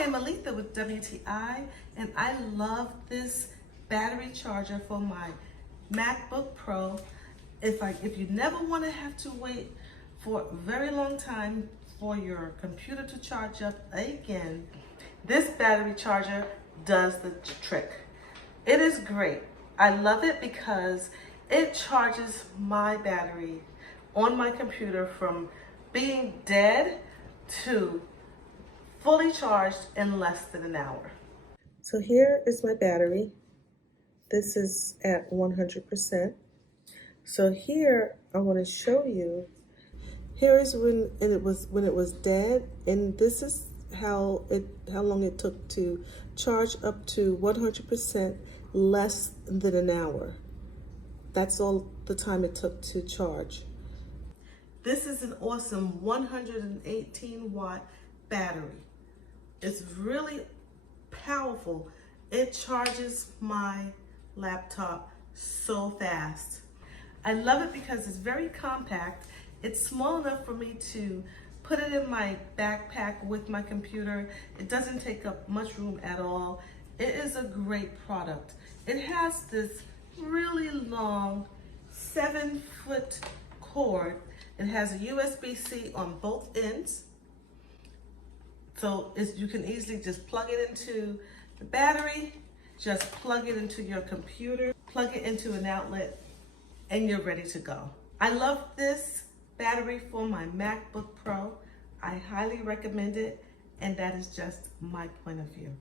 Hi, I'm Aletha with WTI, and I love this battery charger for my MacBook Pro. If you never want to have to wait for a very long time for your computer to charge up again, this battery charger does the trick. It is great. I love it because it charges my battery on my computer from being dead to fully charged in less than an hour. So here is my battery. This is at 100%. So here I want to show you. Here is when it was dead, and this is how long it took to charge up to 100% less than an hour. That's all the time it took to charge. This is an awesome 118 watt battery. It's really powerful. It charges my laptop so fast. I love it because it's very compact. It's small enough for me to put it in my backpack with my computer. It doesn't take up much room at all. It is a great product. It has this really long 7-foot cord. It has a USB-C on both ends. So you can easily just plug it into the battery, just plug it into your computer, plug it into an outlet, and you're ready to go. I love this battery for my MacBook Pro. I highly recommend it, and that is just my point of view.